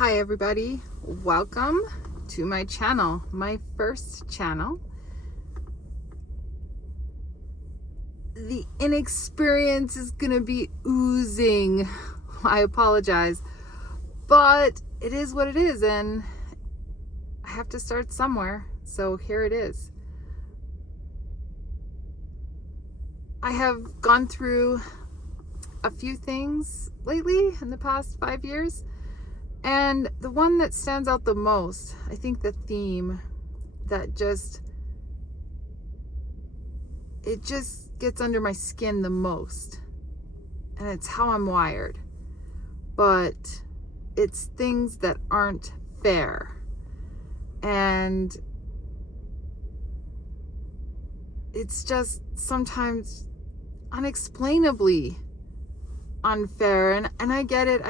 Hi everybody, welcome to my channel, my first channel. The inexperience is gonna be oozing. I apologize, but it is what it is and I have to start somewhere, so here it is. I have gone through a few things lately in the past 5 years. And the one that stands out the most, I think the theme that just gets under my skin the most. And it's how I'm wired. But it's things that aren't fair. And it's just sometimes unexplainably unfair, and I get it.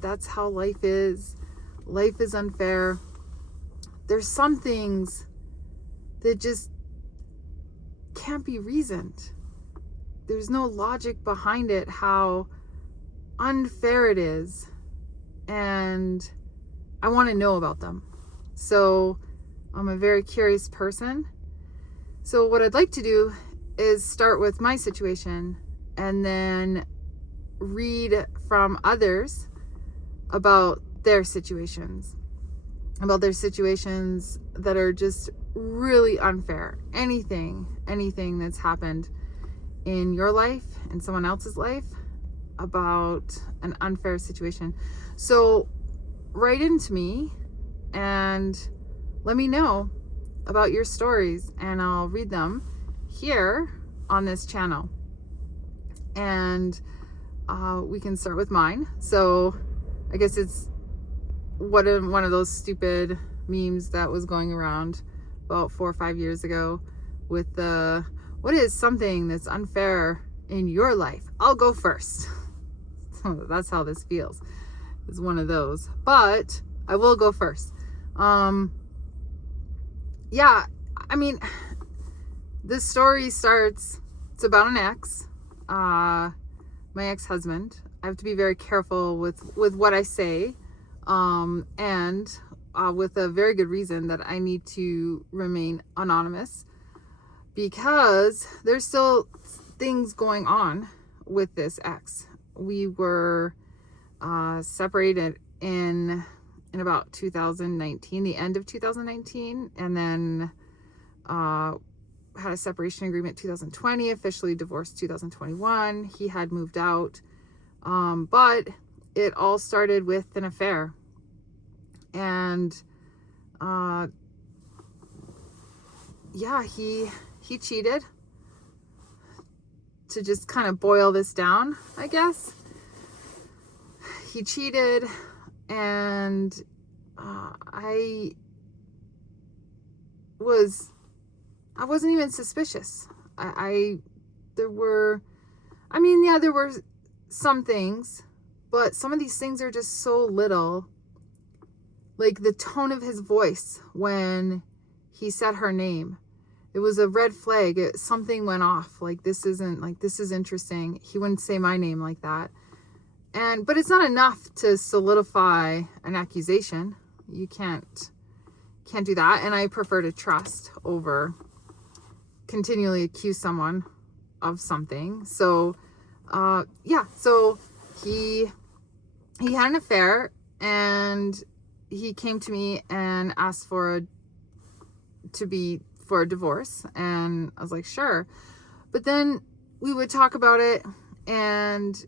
That's how life is. Life is unfair. There's some things that just can't be reasoned. There's no logic behind it, how unfair it is, and I want to know about them. So I'm a very curious person. So what I'd like to do is start with my situation and then read from others about their situations that are just really unfair. Anything that's happened in your life, in someone else's life, about an unfair situation. So write into me and let me know about your stories and I'll read them here on this channel. And we can start with mine. So I guess it's one of those stupid memes that was going around about 4 or 5 years ago with what is something that's unfair in your life? I'll go first. So that's how this feels. It's one of those, but I will go first. Yeah, I mean, this story starts, it's about an ex. My ex-husband. I have to be very careful with what I say, and with a very good reason that I need to remain anonymous, because there's still things going on with this ex. We were separated in about 2019, the end of 2019, and then had a separation agreement 2020, officially divorced 2021. He had moved out, but it all started with an affair. And yeah, he cheated. To just kind of boil this down, I guess, he cheated, and I wasn't even suspicious. There were some things, but some of these things are just so little. Like the tone of his voice when he said her name, it was a red flag. Something went off. Like, this is interesting. He wouldn't say my name like that. But it's not enough to solidify an accusation. You can't do that. And I prefer to trust over continually accuse someone of something. So so he had an affair, and he came to me and asked for a divorce, and I was like, sure. But then we would talk about it, and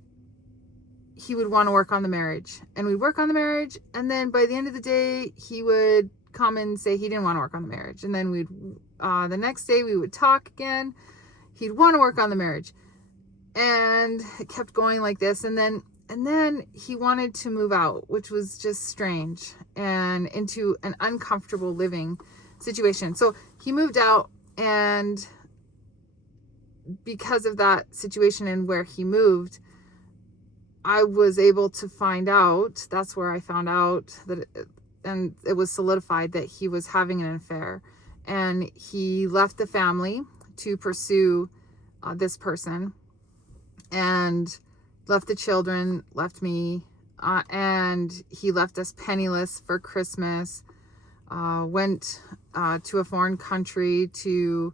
he would want to work on the marriage, and we'd work on the marriage, and then by the end of the day he would come and say he didn't want to work on the marriage, and then the next day we would talk again. He'd want to work on the marriage, and it kept going like this. And then he wanted to move out, which was just strange, and into an uncomfortable living situation. So he moved out, and because of that situation and where he moved, I was able to find out, that's where I found out and it was solidified that he was having an affair. And he left the family to pursue this person, and left the children, left me. and he left us penniless for Christmas, went to a foreign country to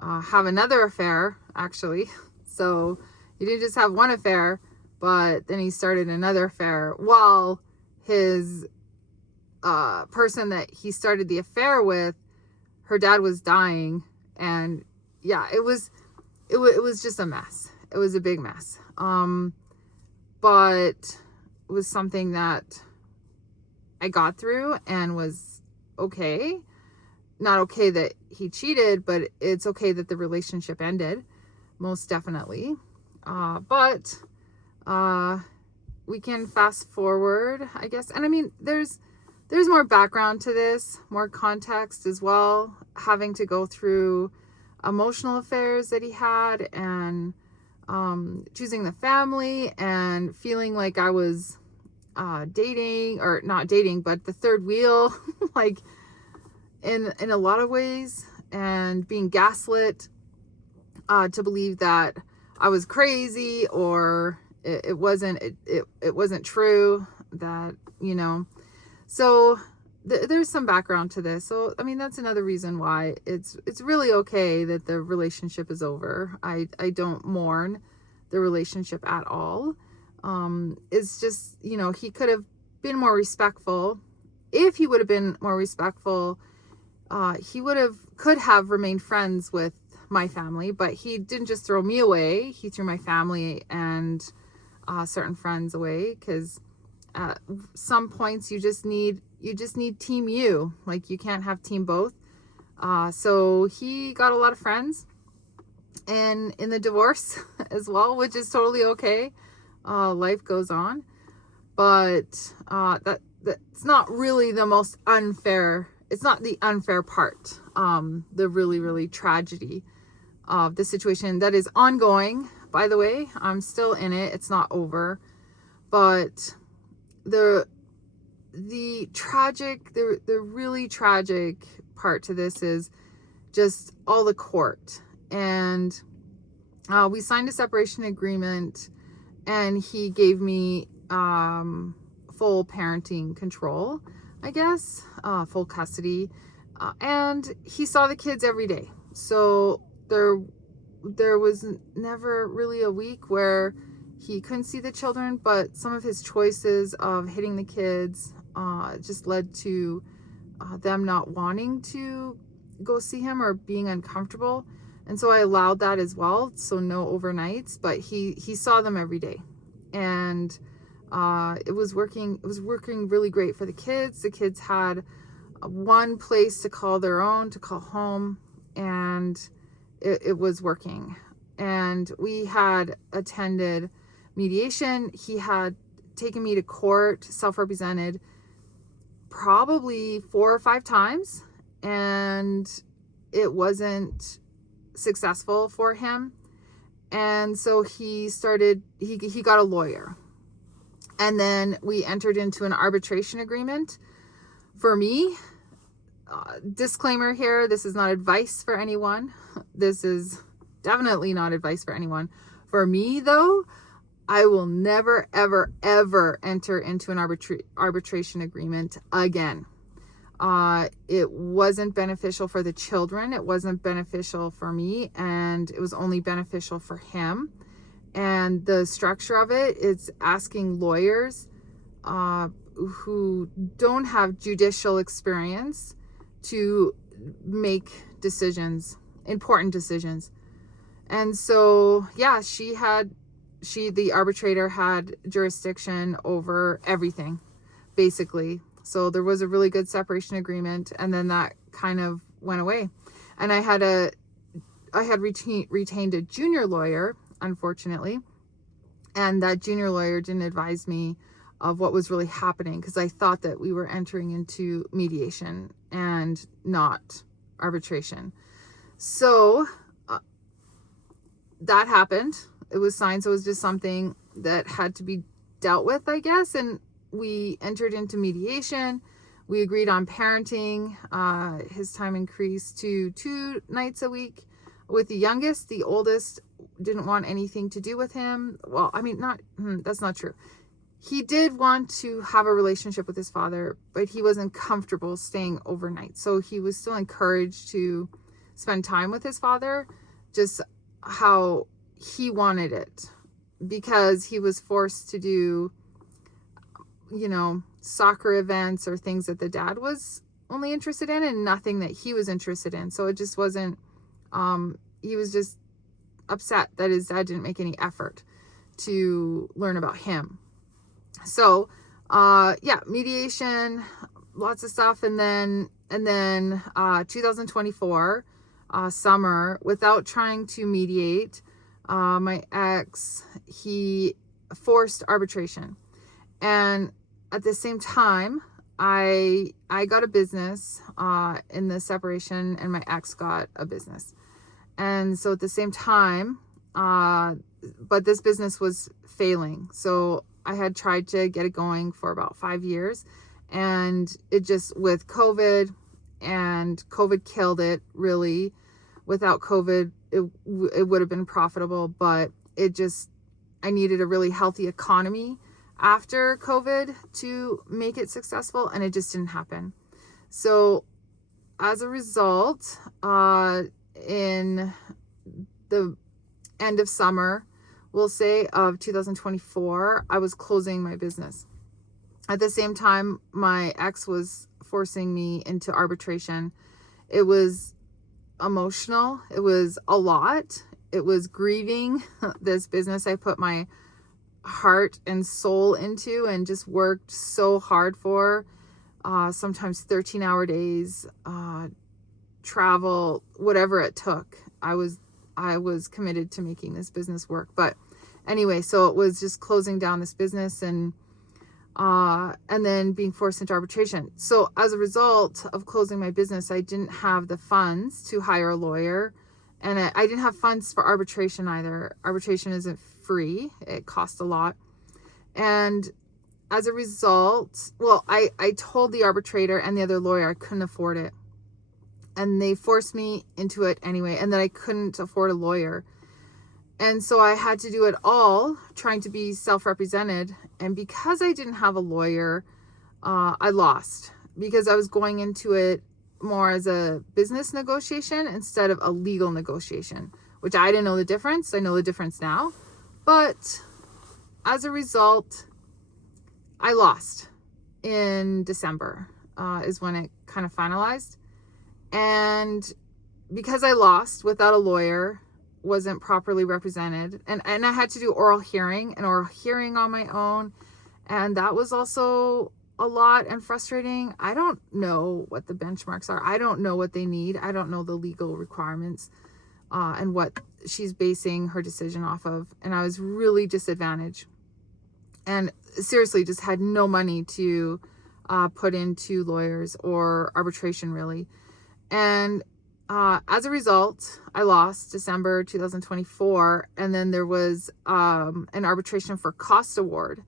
have another affair, actually. So he didn't just have one affair, but then he started another affair while his person that he started the affair with, her dad was dying. And yeah, it was just a mess. It was a big mess. But it was something that I got through and was okay. Not okay that he cheated, but it's okay that the relationship ended, most definitely. But we can fast forward, I guess. And I mean, there's more background to this, more context as well, having to go through emotional affairs that he had, and choosing the family, and feeling like I was dating, or not dating, but the third wheel, like in a lot of ways, and being gaslit to believe that I was crazy, or it wasn't true, that, you know. So there's some background to this. So I mean, that's another reason why it's really okay that the relationship is over. I don't mourn the relationship at all. It's just, you know, he could have been more respectful. If he would have been more respectful, he could have remained friends with my family, but he didn't just throw me away. He threw my family and certain friends away, because at some points you just need team you. Like, you can't have team both. So he got a lot of friends and in the divorce as well, which is totally okay. Life goes on. But that's not really the most unfair. It's not the unfair part. The really, really tragedy of the situation that is ongoing, by the way. I'm still in it. It's not over. But the really tragic part to this is just all the court. And we signed a separation agreement, and he gave me full parenting control, I guess, full custody, and he saw the kids every day. So there was never really a week where he couldn't see the children, but some of his choices of hitting the kids just led to them not wanting to go see him, or being uncomfortable. And so I allowed that as well. So no overnights, but he saw them every day. And it was working really great for the kids. The kids had one place to call their own, to call home, and it was working. And we had attended mediation. He had taken me to court, self-represented, probably 4 or 5 times, and it wasn't successful for him. And so he got a lawyer. And then we entered into an arbitration agreement. For me, disclaimer here, this is not advice for anyone. This is definitely not advice for anyone. For me, though, I will never, ever, ever enter into an arbitration agreement again. It wasn't beneficial for the children. It wasn't beneficial for me, and it was only beneficial for him. And the structure of it's asking lawyers who don't have judicial experience to make decisions, important decisions. And so, yeah, the arbitrator had jurisdiction over everything, basically. So there was a really good separation agreement, and then that kind of went away. And I had retained a junior lawyer, unfortunately, and that junior lawyer didn't advise me of what was really happening, because I thought that we were entering into mediation and not arbitration. So that happened. It was signed, so it was just something that had to be dealt with, I guess. And we entered into mediation. We agreed on parenting. His time increased to 2 nights a week with the youngest. The oldest didn't want anything to do with him. Well, I mean, that's not true. he did want to have a relationship with his father, but he wasn't comfortable staying overnight. So he was still encouraged to spend time with his father, just how he wanted it, because he was forced to do, soccer events or things that the dad was only interested in and nothing that he was interested in. So it just wasn't, he was just upset that his dad didn't make any effort to learn about him. So, mediation, lots of stuff. And then 2024, summer, without trying to mediate, my ex, he forced arbitration. And at the same time, I got a business, in the separation, and my ex got a business. And so at the same time, but this business was failing. So I had tried to get it going for about 5 years, and it just, with COVID, and COVID killed it really. Without COVID, it would have been profitable, but I needed a really healthy economy after COVID to make it successful, and it just didn't happen. So as a result, in the end of summer, we'll say, of 2024, I was closing my business. At the same time, my ex was forcing me into arbitration. It was emotional. It was a lot. It was grieving this business I put my heart and soul into and just worked so hard for, sometimes 13-hour days, travel, whatever it took. I was committed to making this business work. But anyway, so it was just closing down this business and then being forced into arbitration. So as a result of closing my business, I didn't have the funds to hire a lawyer, and I didn't have funds for arbitration either. Arbitration isn't free. It costs a lot. And as a result, I told the arbitrator and the other lawyer I couldn't afford it. And they forced me into it anyway, and that I couldn't afford a lawyer. And so I had to do it all trying to be self-represented. And because I didn't have a lawyer, I lost, because I was going into it more as a business negotiation instead of a legal negotiation, which I didn't know the difference. I know the difference now. But as a result, I lost in December, is when it kind of finalized. And because I lost without a lawyer, wasn't properly represented, and I had to do an oral hearing on my own, and that was also a lot and frustrating. I don't know what the benchmarks are. I don't know what they need. I don't know the legal requirements, and what she's basing her decision off of, and I was really disadvantaged, and seriously just had no money to put into lawyers or arbitration really. And as a result, I lost December 2024, and then there was an arbitration for cost award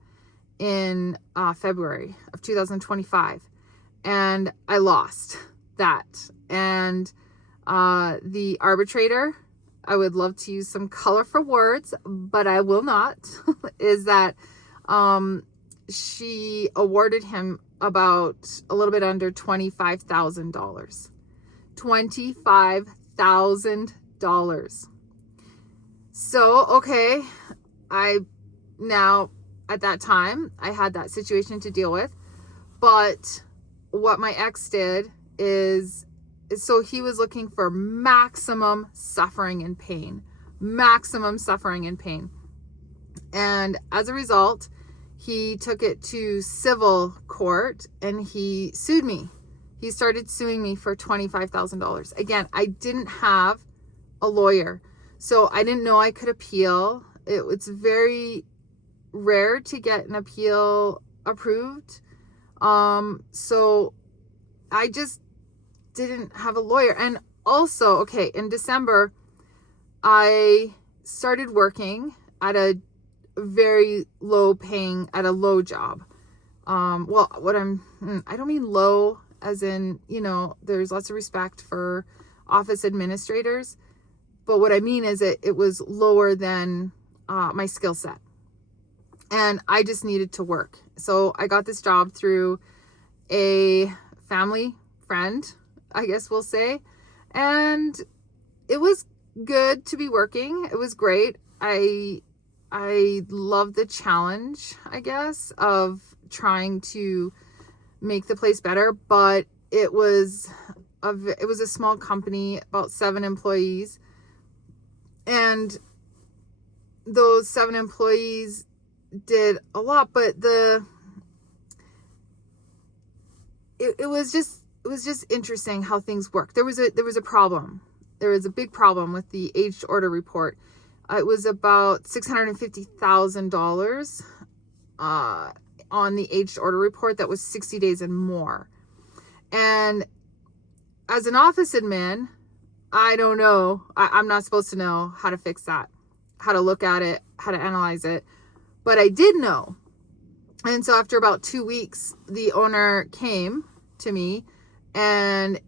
in February of 2025, and I lost that. And the arbitrator, I would love to use some colorful words, but I will not, is that she awarded him about a little bit under $25,000. $25,000. So, okay, at that time, I had that situation to deal with, but what my ex did is so he was looking for maximum suffering and pain. And as a result, he took it to civil court and he sued me. He started suing me for $25,000. Again, I didn't have a lawyer, so I didn't know I could appeal. It's very rare to get an appeal approved. So I just didn't have a lawyer. And also, okay, in December, I started working at a very low paying, at a low job. I don't mean low as in, there's lots of respect for office administrators. But what I mean is it was lower than my skill set. and I just needed to work. So I got this job through a family friend, I guess we'll say, and it was good to be working. It was great. I love the challenge, I guess, of trying to make the place better, but it was a small company, about 7 employees, and those 7 employees did a lot, but it was just interesting how things work. There was a problem. There was a big problem with the aged order report. It was about $650,000 on the aged order report that was 60 days and more. And as an office admin, I don't know. I'm not supposed to know how to fix that, how to look at it, how to analyze it. But I did know. And so after about 2 weeks, the owner came to me, and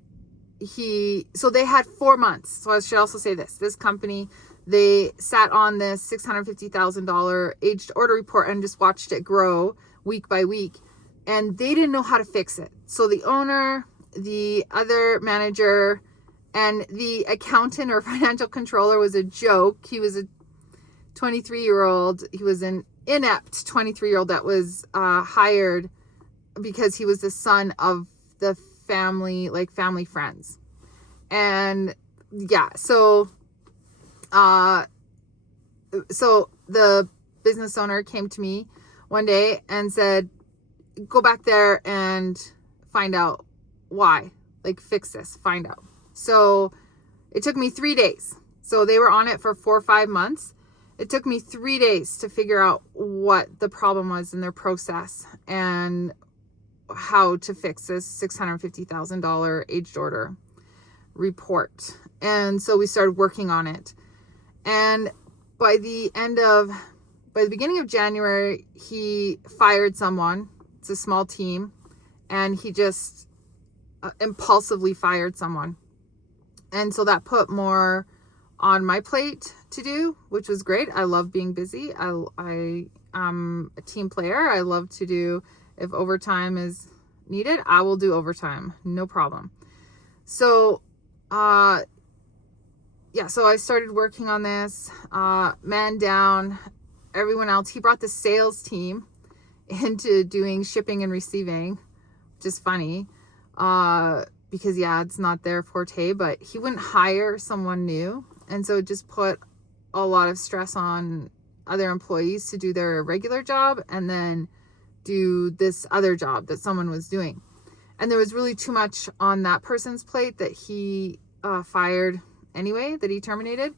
so they had 4 months. So I should also say this company, they sat on this $650,000 aged order report and just watched it grow week by week. And they didn't know how to fix it. So the owner, the other manager, and the accountant or financial controller was a joke. He was a 23-year-old. He was an inept 23-year-old that was hired because he was the son of the family, like family friends. And yeah, so the business owner came to me one day and said, go back there and find out why, like fix this, find out. So it took me 3 days. So they were on it for 4 or 5 months. It took me 3 days to figure out what the problem was in their process and how to fix this $650,000 aged order report. And so we started working on it. And by the beginning of January, he fired someone. It's a small team. And he just impulsively fired someone. And so that put more on my plate to do, which was great. I love being busy. I am a team player. I love to do, if overtime is needed, I will do overtime. No problem. So, so I started working on this, man down, everyone else. He brought the sales team into doing shipping and receiving, which is funny, because it's not their forte, but he wouldn't hire someone new. And so it just put a lot of stress on other employees to do their regular job and then do this other job that someone was doing. And there was really too much on that person's plate that he fired anyway, that he terminated.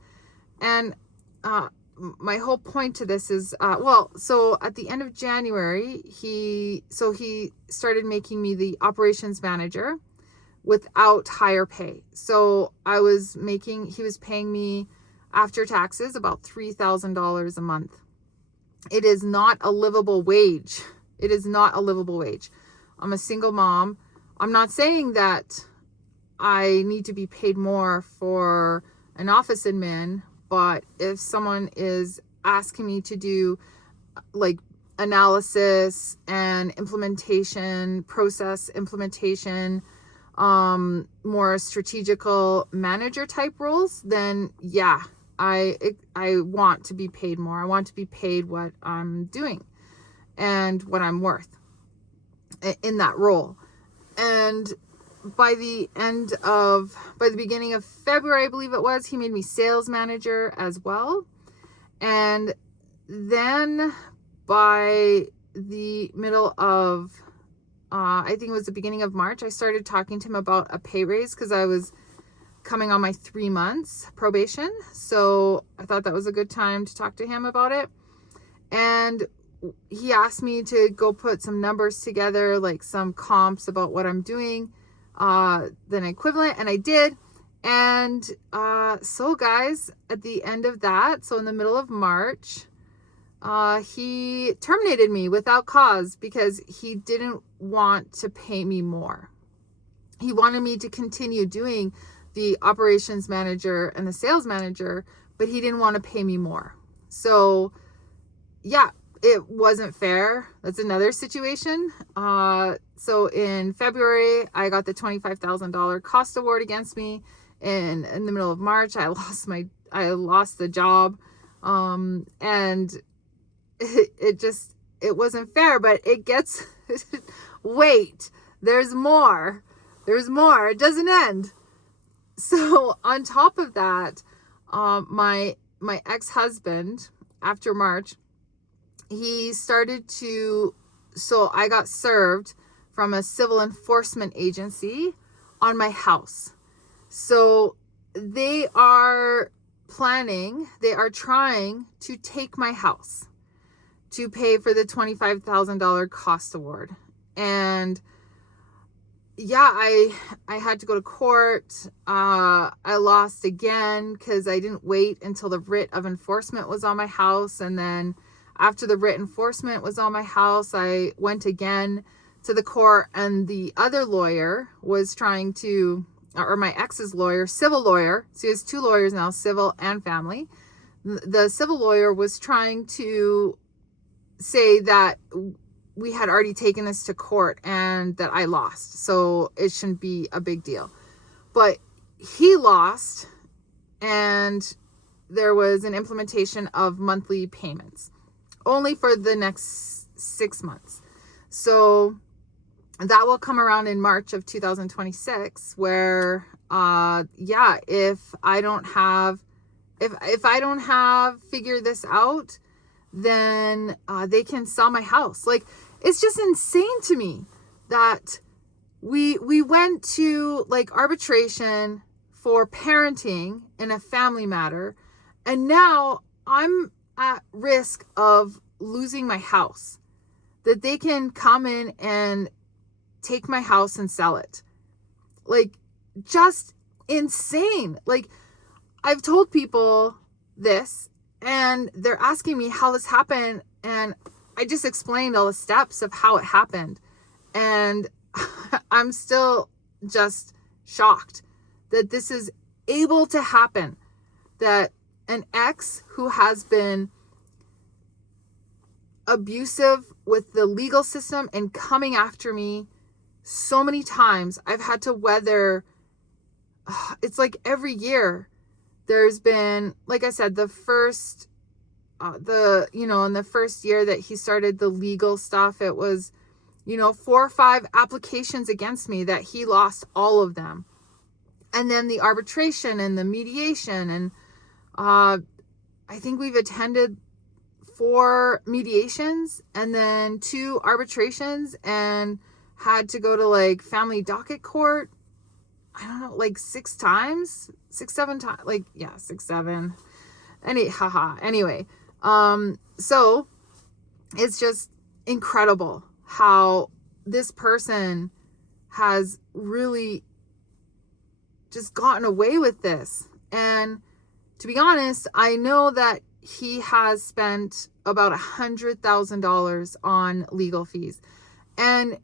And my whole point to this is, so at the end of January, he started making me the operations manager without higher pay. So he was paying me after taxes about $3,000 a month. It is not a livable wage. It is not a livable wage. I'm a single mom. I'm not saying that I need to be paid more for an office admin, but if someone is asking me to do like analysis and implementation, process implementation, more strategical manager type roles, then I want to be paid more. I want to be paid what I'm doing and what I'm worth in that role. And by the beginning of February, I believe it was, he made me sales manager as well. And then by the middle of, I think it was the beginning of March, I started talking to him about a pay raise because I was coming on my 3 months probation. So I thought that was a good time to talk to him about it. And he asked me to go put some numbers together, like some comps about what I'm doing, then equivalent, and I did. And so guys, at the end of that, so in the middle of March, he terminated me without cause because he didn't want to pay me more. He wanted me to continue doing the operations manager and the sales manager, but he didn't want to pay me more. So it wasn't fair. That's another situation. So in February, I got the $25,000 cost award against me. In the middle of March, I lost the job. And it wasn't fair, but it gets, wait, there's more. It doesn't end. So on top of that, my ex-husband, after March, he started to, so I got served from a civil enforcement agency on my house. So they are trying to take my house to pay for the $25,000 cost award. And yeah, I had to go to court. I lost again because I didn't wait until the writ of enforcement was on my house. And then after the writ enforcement was on my house, I went again to the court, and the other lawyer was trying to, or my ex's lawyer, civil lawyer, so he has two lawyers now, civil and family. The civil lawyer was trying to say that we had already taken this to court and that I lost, so it shouldn't be a big deal. But he lost, and there was an implementation of monthly payments only for the next 6 months. So that will come around in March of 2026, where if I don't have figured this out, then they can sell my house. Like, it's just insane to me that we went to like arbitration for parenting in a family matter, and now I'm at risk of losing my house, that they can come in and take my house and sell it. Like, just insane. Like, I've told people this, and they're asking me how this happened, and I just explained all the steps of how it happened, and I'm still just shocked that this is able to happen, that an ex who has been abusive with the legal system and coming after me so many times, I've had to weather, it's like every year there's been, like I said, in the first year that he started the legal stuff, it was, 4 or 5 applications against me that he lost all of them. And then the arbitration and the mediation. And I think we've attended 4 mediations and then 2 arbitrations, and had to go to like family docket court, I don't know, like 6 times, 6, 7 times, like, yeah, 6, 7. Anyway, so it's just incredible how this person has really just gotten away with this. And to be honest, I know that he has spent about $100,000 on legal fees, and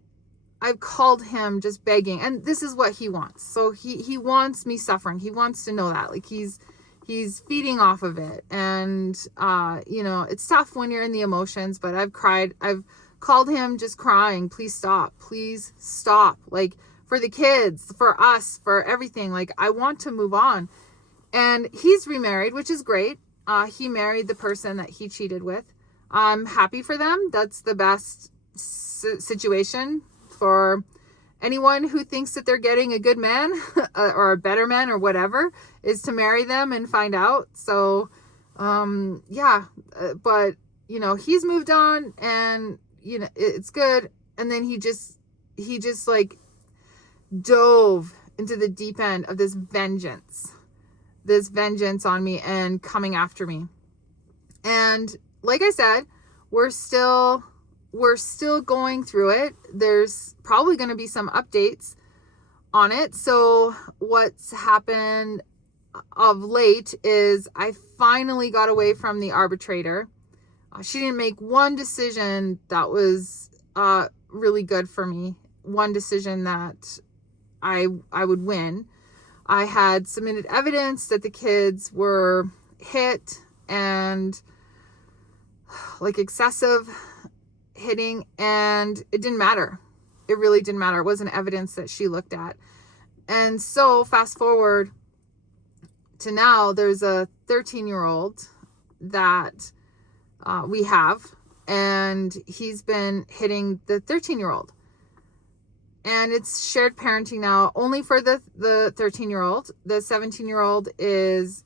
I've called him just begging, and this is what he wants. So he wants me suffering. He wants to know that, like, he's feeding off of it. And it's tough when you're in the emotions, but I've cried. I've called him just crying, please stop, like, for the kids, for us, for everything. Like, I want to move on. And he's remarried, which is great. He married the person that he cheated with. I'm happy for them. That's the best situation for anyone who thinks that they're getting a good man or a better man or whatever, is to marry them and find out. So, but he's moved on, and it's good. And then he just like dove into the deep end of this vengeance on me and coming after me. And like I said, we're still going through it. There's probably going to be some updates on it. So what's happened of late is I finally got away from the arbitrator. She didn't make one decision that was really good for me. One decision that I would win. I had submitted evidence that the kids were hit, and like excessive hitting, and it didn't matter. It really didn't matter. It wasn't evidence that she looked at. And so fast forward to now, there's a 13-year-old that we have, and he's been hitting the 13-year-old. And it's shared parenting now only for the 13-year-old. The 17-year-old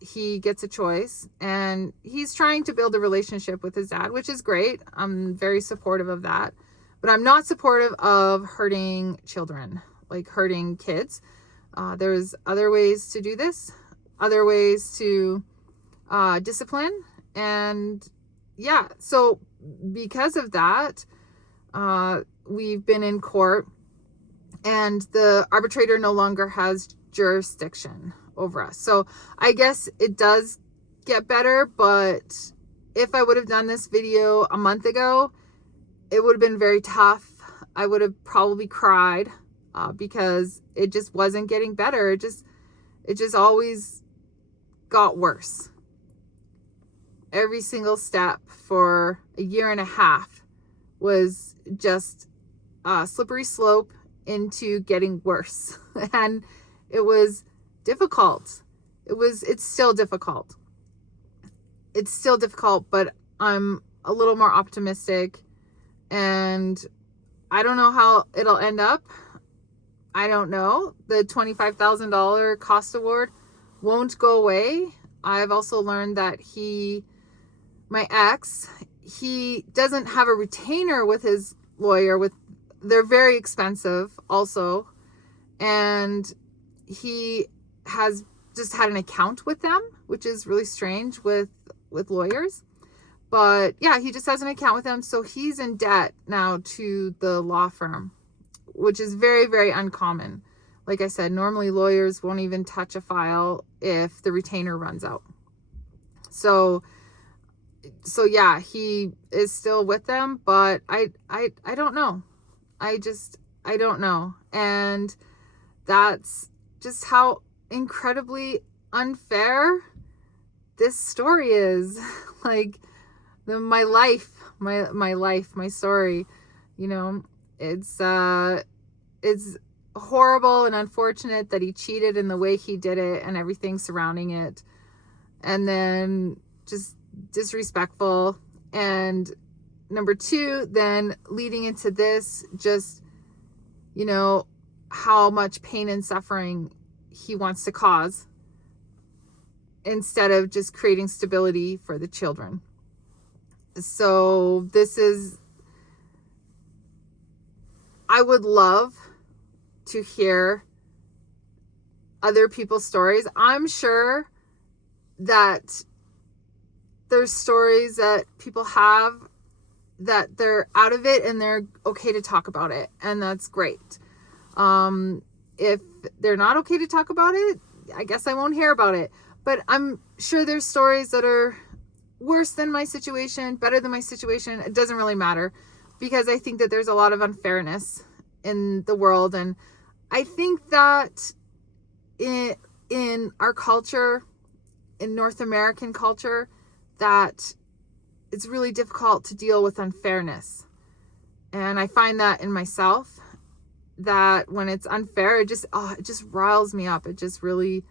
he gets a choice, and he's trying to build a relationship with his dad, which is great. I'm very supportive of that. But I'm not supportive of hurting children, like hurting kids. There's other ways to do this, other ways to discipline. And yeah, so because of that, we've been in court, and the arbitrator no longer has jurisdiction over us. So I guess it does get better, but if I would have done this video a month ago, it would have been very tough. I would have probably cried because it just wasn't getting better. It just always got worse. Every single step for a year and a half was just a slippery slope into getting worse. And it was difficult. It's still difficult. It's still difficult, but I'm a little more optimistic, and I don't know how it'll end up. I don't know. The $25,000 cost award won't go away. I've also learned that my ex, he doesn't have a retainer with his lawyer. They're very expensive also. And he has just had an account with them, which is really strange with lawyers. But yeah, he just has an account with them. So he's in debt now to the law firm, which is very, very uncommon. Like I said, normally lawyers won't even touch a file if the retainer runs out. So yeah, he is still with them, but I don't know. I don't know. And that's just how incredibly unfair this story is. Like my life, my story, it's horrible and unfortunate that he cheated in the way he did it and everything surrounding it. And then just disrespectful. And number two, then leading into this, just, how much pain and suffering he wants to cause instead of just creating stability for the children. So I would love to hear other people's stories. I'm sure that there's stories that people have that they're out of it and they're okay to talk about it, and that's great. If they're not okay to talk about it, I guess I won't hear about it. But I'm sure there's stories that are worse than my situation, better than my situation. It doesn't really matter, because I think that there's a lot of unfairness in the world. And I think that in our culture, in North American culture, that it's really difficult to deal with unfairness. And I find that in myself, that when it's unfair, it just riles me up. It just really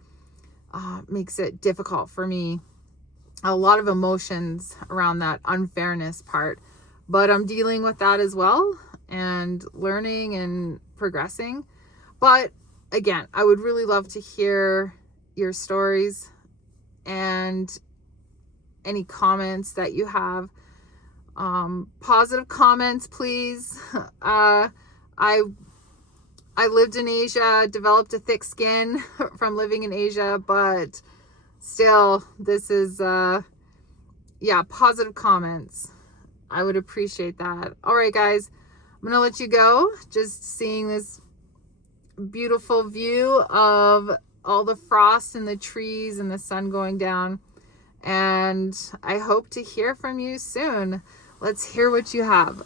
makes it difficult for me. A lot of emotions around that unfairness part. But I'm dealing with that as well, and learning and progressing. But again, I would really love to hear your stories and any comments that you have. Positive comments, please. I lived in Asia, developed a thick skin from living in Asia, but still, this is, positive comments. I would appreciate that. All right, guys, I'm going to let you go. Just seeing this beautiful view of all the frost and the trees and the sun going down. And I hope to hear from you soon. Let's hear what you have.